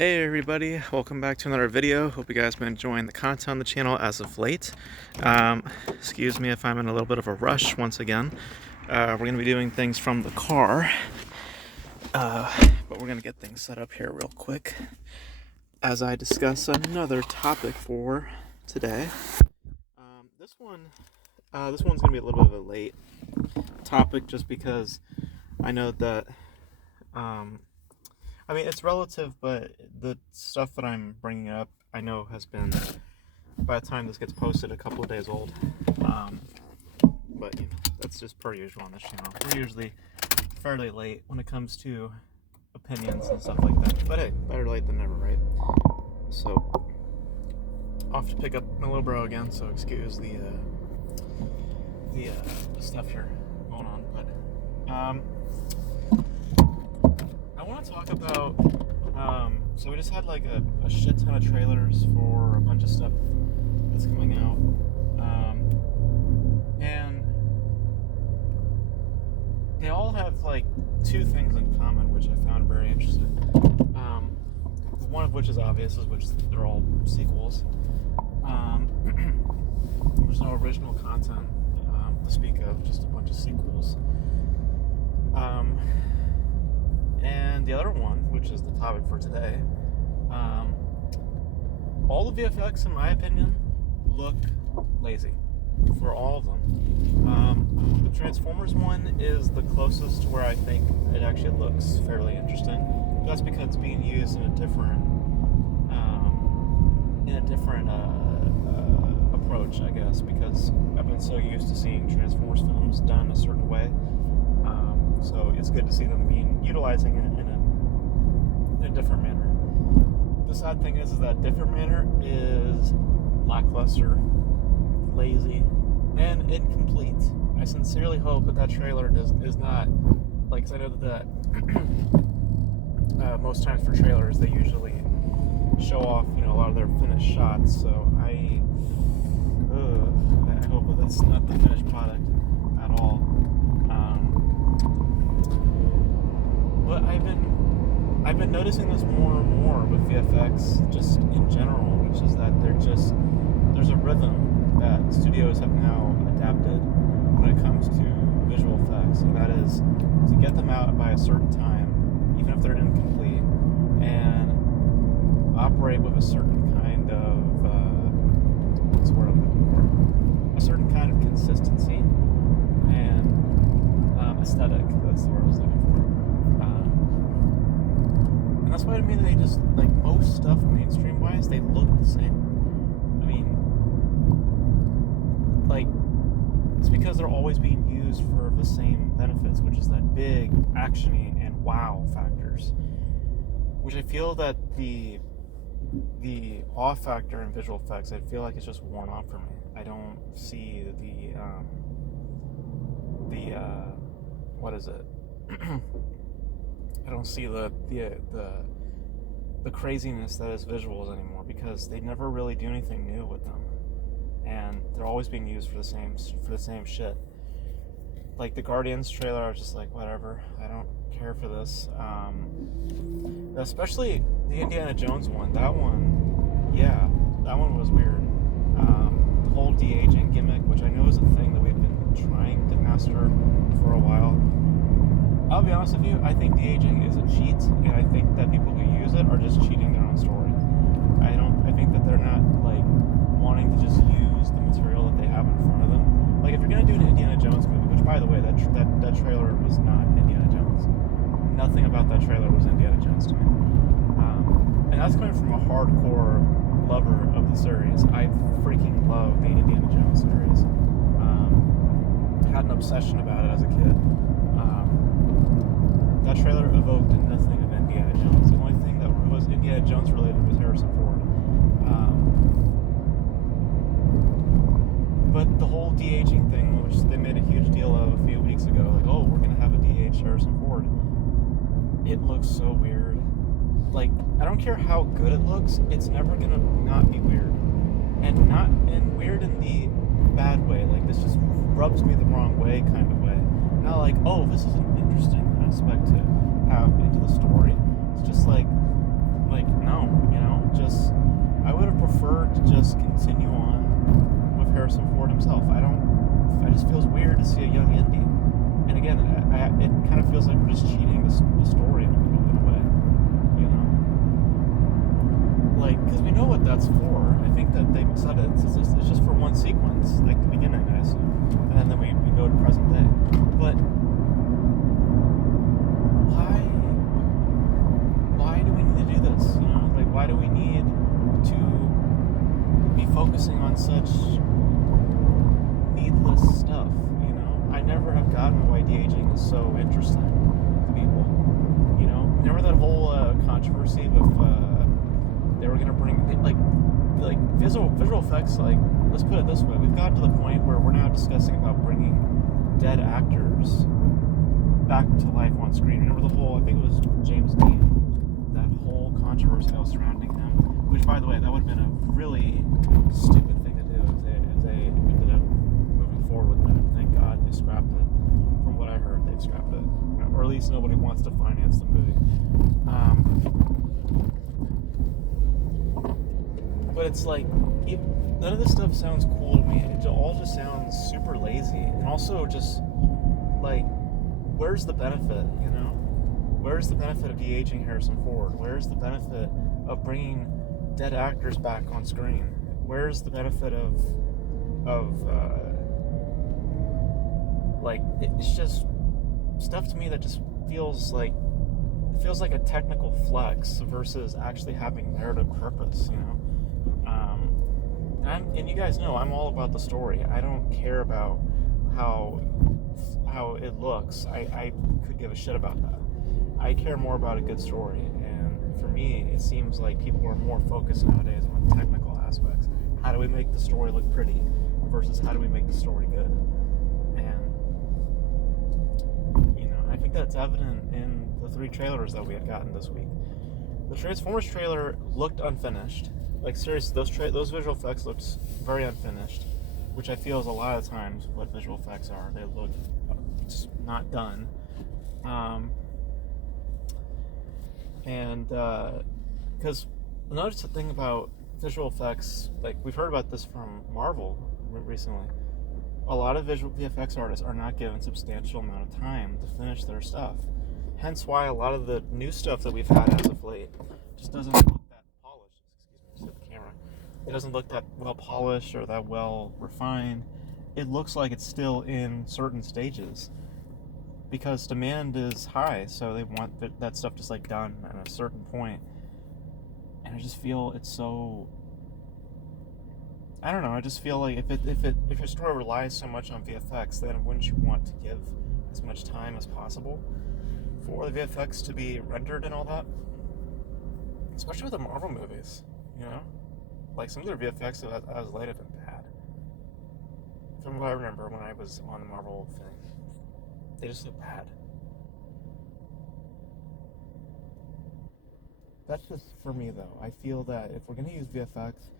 Hey everybody, welcome back to another video. Hope you guys been enjoying the content on the channel as of late. Excuse me if I'm in a little bit of a rush once again. We're going to be doing things from the car, but we're going to get things set up here real quick as I discuss another topic for today. This one's going to be a little bit of a late topic just because I know that it's relative, but the stuff that I'm bringing up, I know has been, by the time this gets posted, a couple of days old. But, that's just per usual on this channel. We're usually fairly late when it comes to opinions and stuff like that. But hey, better late than never, right? So, off to pick up my little bro again, so excuse the stuff here going on. But, I want to talk about, so we just had like a shit ton of trailers for a bunch of stuff that's coming out, and they all have like two things in common, which I found very interesting. One of which is obvious, which they're all sequels. There's no original content to speak of, just a bunch of sequels. And the other one, which is the topic for today, all the VFX, in my opinion, look lazy for all of them. The Transformers one is the closest to where I think it actually looks fairly interesting. That's because it's being used in a different approach, I guess, because I've been so used to seeing Transformers films done a certain way. So it's good to see them utilizing it in a different manner. The sad thing is that different manner is lackluster, lazy, and incomplete. I sincerely hope that trailer is not, like, 'cause I know that most times for trailers they usually show off, a lot of their finished shots. So I hope that that's not the finished product at all. But I've been noticing this more and more with VFX, just in general, which is that there's a rhythm that studios have now adapted when it comes to visual effects, and that is to get them out by a certain time, even if they're incomplete, and operate with a certain kind of what's the word I'm looking for? A certain kind of consistency and aesthetic. That's the word I was looking for. And that's why to me they just, like, most stuff mainstream wise, they look the same. I mean, like, it's because they're always being used for the same benefits, which is that big actiony and wow factors, which I feel that the awe factor in visual effects, I feel like it's just worn off for me. I don't see what is it? I don't see the craziness that is visuals anymore, because they never really do anything new with them, and they're always being used for the same shit. Like the Guardians trailer, I was just like, whatever, I don't care for this. Especially the Indiana Jones one. That one was weird. The whole de-aging gimmick, which I know is a thing that we've been trying to master for a while. I'll be honest with you, I think de-aging is a cheat, and I think that people who use it are just cheating their own story. I think that they're not, like, wanting to just use the material that they have in front of them. Like, if you're gonna do an Indiana Jones movie, which, by the way, that trailer was not Indiana Jones. Nothing about that trailer was Indiana Jones to me. And that's coming from a hardcore lover of the series. I freaking love the Indiana Jones series. I had an obsession about it as a kid. That trailer evoked nothing of Indiana Jones. The only thing that was Indiana Jones related was Harrison Ford. But the whole de-aging thing, which they made a huge deal of a few weeks ago, like, oh, we're going to have a de-aged Harrison Ford. It looks so weird. Like, I don't care how good it looks, it's never going to not be weird. And not weird in the bad way. Like, this just rubs me the wrong way kind of way. Not like, oh, this is an interesting aspect to have into the story. It's just like no, I would have preferred to just continue on with Harrison Ford himself. It just feels weird to see a young Indy. And again, it kind of feels like we're just cheating the story in a way, you know? Like, because we know what that's for. I think that they said it. It's just for one sequence, like the beginning, I assume. And then we go to present day. But why do we need to do this? You know, like, why do we need to be focusing on such needless stuff? You know, I never have gotten why de-aging is so interesting to people. You know, remember that whole controversy with they were gonna bring like visual effects. Like, let's put it this way: we've gotten to the point where we're now discussing about bringing dead actors back to life on screen. Remember the whole, I think it was James Dean, that whole controversy that was surrounding him, which, by the way, that would have been a really stupid thing to do if they ended up moving forward with that. Thank God they scrapped it. From what I heard, they've scrapped it, or at least nobody wants to finance the movie. But it's like, none of this stuff sounds cool to me. It all just sounds super lazy, and also just like, where's the benefit, you know? Where's the benefit of de-aging Harrison Ford? Where's the benefit of bringing dead actors back on screen? Where's the benefit of like, it's just stuff to me that just feels like a technical flex versus actually having narrative purpose, you know? And you guys know I'm all about the story. I don't care about how it looks. I could give a shit about that. I care more about a good story, and for me, it seems like people are more focused nowadays on the technical aspects. How do we make the story look pretty versus how do we make the story good? And, you know, I think that's evident in the 3 trailers that we had gotten this week. The Transformers trailer looked unfinished. Like, seriously, those visual effects looked very unfinished, which I feel is a lot of times what visual effects are. They look just not done. And because another thing about visual effects, like, we've heard about this from Marvel recently, a lot of visual VFX artists are not given substantial amount of time to finish their stuff. Hence why a lot of the new stuff that we've had as of late just doesn't look that polished. Excuse me, just hit the camera. It doesn't look that well polished or that well refined. It looks like it's still in certain stages because demand is high, so they want that stuff just like done at a certain point. And I just feel it's so, I don't know, I just feel like if your story relies so much on VFX, then wouldn't you want to give as much time as possible for the VFX to be rendered and all that? Especially with the Marvel movies, you know? Like, some of their VFX as of late have been bad. From what I remember when I was on the Marvel thing, they just look bad. That's just for me, though. I feel that if we're going to use VFX,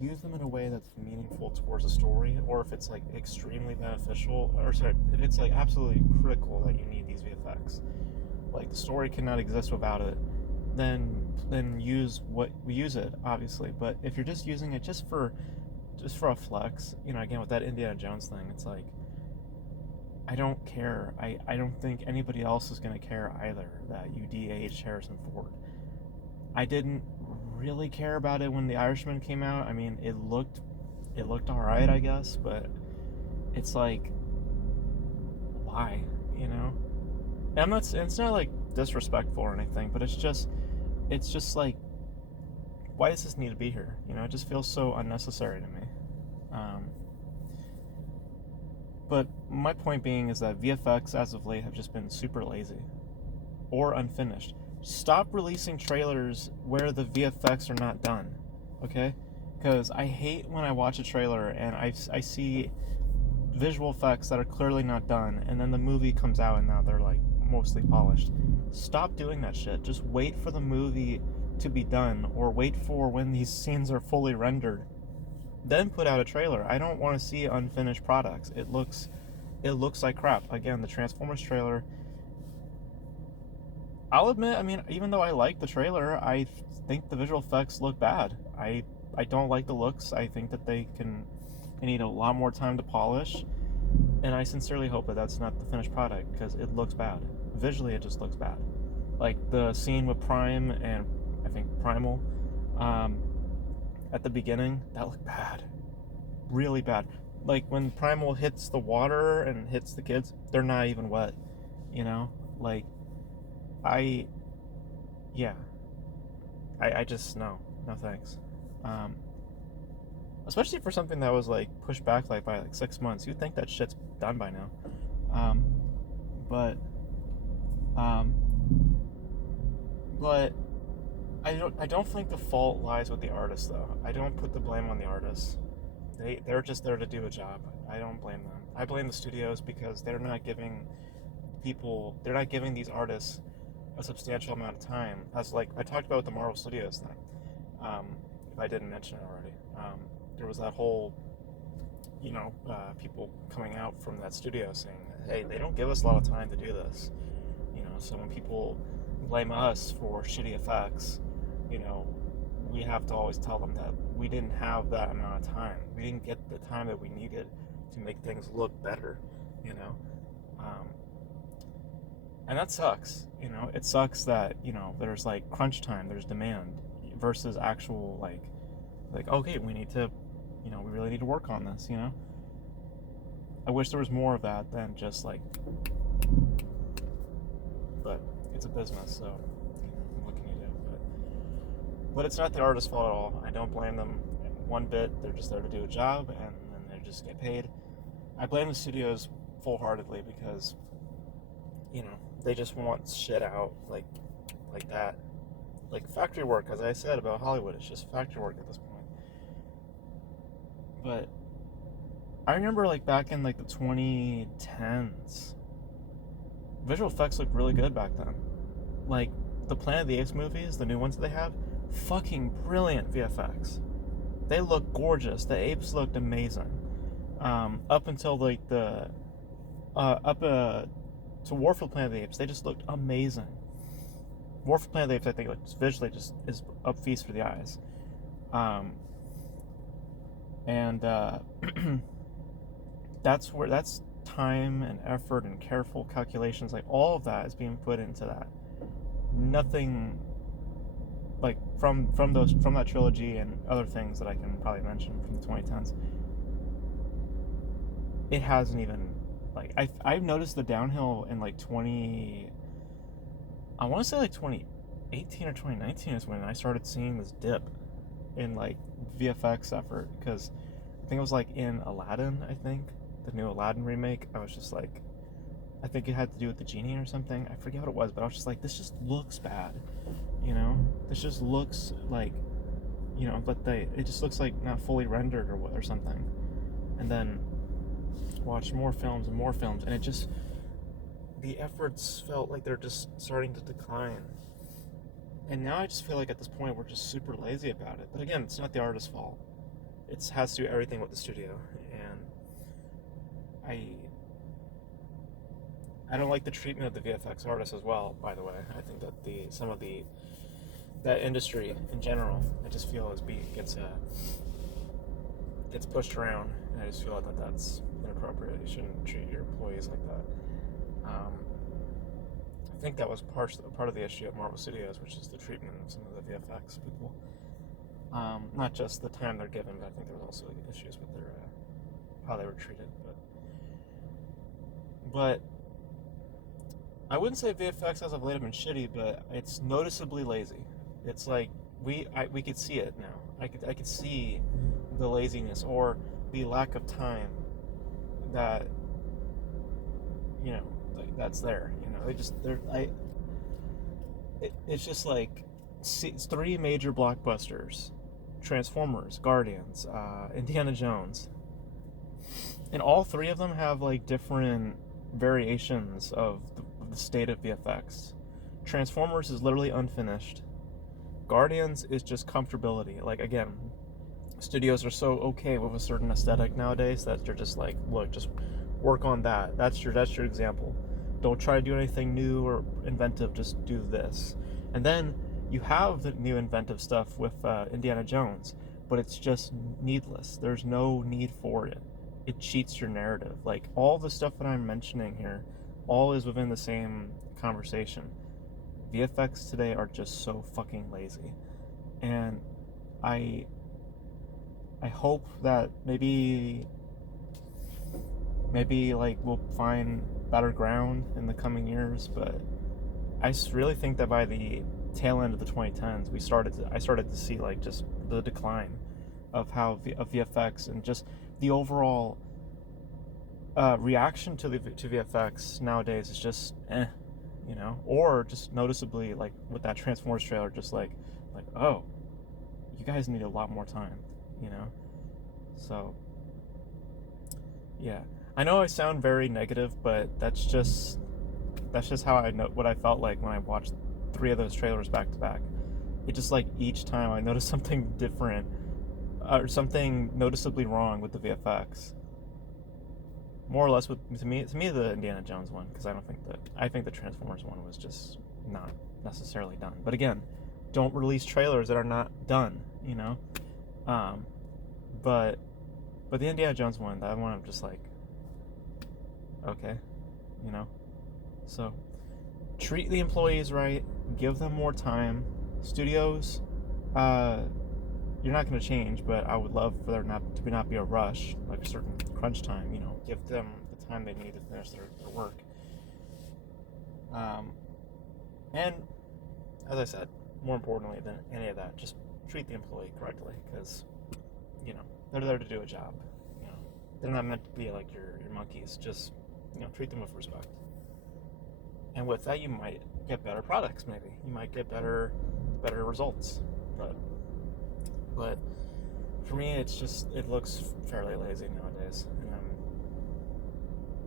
use them in a way that's meaningful towards the story, or if it's like extremely beneficial, or sorry, if it's like absolutely critical that you need these VFX, like the story cannot exist without it, then use it, obviously. But if you're just using it just for a flex, you know, again with that Indiana Jones thing, it's like, I don't care. I don't think anybody else is going to care either that you de-aged Harrison Ford. I didn't really care about it when The Irishman came out. I mean, it looked alright, I guess, but it's like, why, you know? And it's not like disrespectful or anything, but it's just like, why does this need to be here? You know, it just feels so unnecessary to me. But my point being is that VFX as of late have just been super lazy or unfinished. Stop releasing trailers where the VFX are not done, okay? Because I hate when I watch a trailer and I see visual effects that are clearly not done, and then the movie comes out and now they're like mostly polished. Stop doing that shit. Just wait for the movie to be done, or wait for when these scenes are fully rendered, then put out a trailer. I don't want to see unfinished products. It looks like crap. Again, the Transformers trailer, I'll admit, I mean, even though I like the trailer, think the visual effects look bad. I don't like the looks. I think that they need a lot more time to polish, and I sincerely hope that that's not the finished product because it looks bad. Visually, it just looks bad. Like the scene with Prime and I think Primal, um, at the beginning, that looked bad, really bad. Like when Primal hits the water and hits the kids, they're not even wet. You know, like I yeah, I just no thanks. Um, Especially for something that was like pushed back like by like 6 months. You'd think that shit's done by now. Um, but um, but I don't think the fault lies with the artist though. I don't put the blame on the artists. They're just there to do a job. I don't blame them. I blame the studios because they're not giving these artists a substantial amount of time. As like I talked about with the Marvel Studios thing. Um, if I didn't mention it already, there was that whole people coming out from that studio saying, hey, they don't give us a lot of time to do this. So when people blame us for shitty effects, you know, we have to always tell them that we didn't have that amount of time. We didn't get the time that we needed to make things look better, you know. Um, and that sucks. It sucks that there's like crunch time, there's demand versus actual like okay, we really need to work on this. I wish there was more of that than just like, but it's a business, so what can you do? But it's not the artist's fault at all. I don't blame them one bit. They're just there to do a job, and then they just get paid. I blame the studios full-heartedly because they just want shit out like that, like factory work. As I said about Hollywood, it's just factory work at this point. But I remember like back in like the 2010s, visual effects looked really good back then. Like the Planet of the Apes movies, the new ones that they have, fucking brilliant VFX. They look gorgeous. The apes looked amazing. Up until like the up to Warfield Planet of the Apes, they just looked amazing. Warfield Planet of the Apes, I think, like, visually just is a feast for the eyes. And that's time and effort and careful calculations. Like all of that is being put into that. Nothing like from that trilogy and other things that I can probably mention from the 2010s. It hasn't even like I've noticed the downhill in like I want to say like 2018 or 2019 is when I started seeing this dip in like VFX effort, because I think it was like in Aladdin, I think the new Aladdin remake. I was just like, I think it had to do with the genie or something. I forget what it was, but I was just like, this just looks bad, This just looks like, but it just looks like not fully rendered or something. And then watch more films and more films, and the efforts felt like they're just starting to decline. And now I just feel like at this point we're just super lazy about it. But again, it's not the artist's fault. It has to do everything with the studio, and I don't like the treatment of the VFX artists as well. By the way, I think that that industry in general, I just feel gets pushed around, and I just feel like that's inappropriate. You shouldn't treat your employees like that. I think that was part of the issue at Marvel Studios, which is the treatment of some of the VFX people. Not just the time they're given, but I think there was also issues with their how they were treated. But I wouldn't say VFX as of late have been shitty, but it's noticeably lazy. It's like we could see it now. I could see the laziness or the lack of time that that's there. It's just like it's three major blockbusters: Transformers, Guardians, Indiana Jones, and all three of them have like different variations of the state of VFX. Transformers is literally unfinished. Guardians is just comfortability. Like again, studios are so okay with a certain aesthetic nowadays that they're just like, look, just work on that. That's your example. Don't try to do anything new or inventive. Just do this. And then you have the new inventive stuff with Indiana Jones, but it's just needless. There's no need for it. It cheats your narrative. Like, all the stuff that I'm mentioning here, all is within the same conversation. VFX today are just so fucking lazy. And I hope that maybe like we'll find better ground in the coming years, but I really think that by the tail end of the 2010s, I started to see like just the decline of of VFX, and just the overall reaction to VFX nowadays is just you know, or just noticeably like with that Transformers trailer, just like oh, you guys need a lot more time, you know. So yeah, I know I sound very negative, but that's just how I know what I felt like when I watched 3 of those trailers back to back. It just like each time I noticed something different or something noticeably wrong with the VFX. More or less to me the Indiana Jones one, because I think the Transformers one was just not necessarily done. But again, don't release trailers that are not done, you know. But the Indiana Jones one, that one I'm just like, okay, you know. So treat the employees right, give them more time. Studios, you're not going to change, but I would love for there not be a rush, like a certain crunch time. You know, give them the time they need to finish their work. And as I said, more importantly than any of that, just treat the employee correctly, because you know they're there to do a job. You know, they're not meant to be like your monkeys. Just, you know, treat them with respect. And with that, you might get better products. Maybe you might get better results. But for me, it looks fairly lazy nowadays. And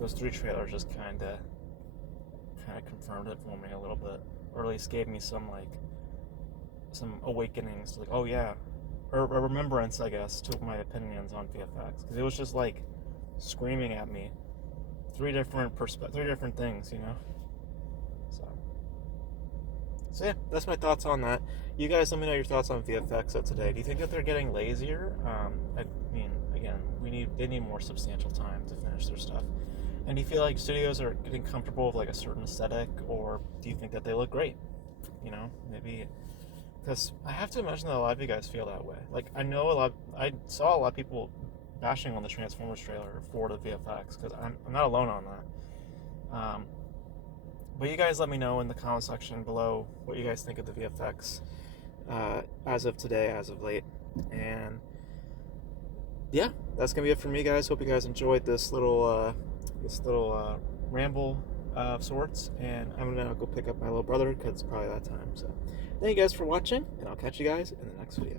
those 3 trailers just kind of confirmed it for me a little bit, or at least gave me some awakenings to like, oh yeah, or a remembrance, I guess, to my opinions on VFX, because it was just like screaming at me 3 different things, you know. So yeah, that's my thoughts on that. You guys, let me know your thoughts on VFX of today. Do you think that they're getting lazier? I mean, again, they need more substantial time to finish their stuff. And do you feel like studios are getting comfortable with like a certain aesthetic, or do you think that they look great? You know, maybe, because I have to imagine that a lot of you guys feel that way. Like, I saw a lot of people bashing on the Transformers trailer for the VFX, because I'm not alone on that. But you guys let me know in the comment section below what you guys think of the VFX as of today, as of late. And yeah, that's gonna be it for me, guys. Hope you guys enjoyed this little ramble of sorts. And I'm gonna go pick up my little brother, because it's probably that time. So thank you guys for watching, and I'll catch you guys in the next video.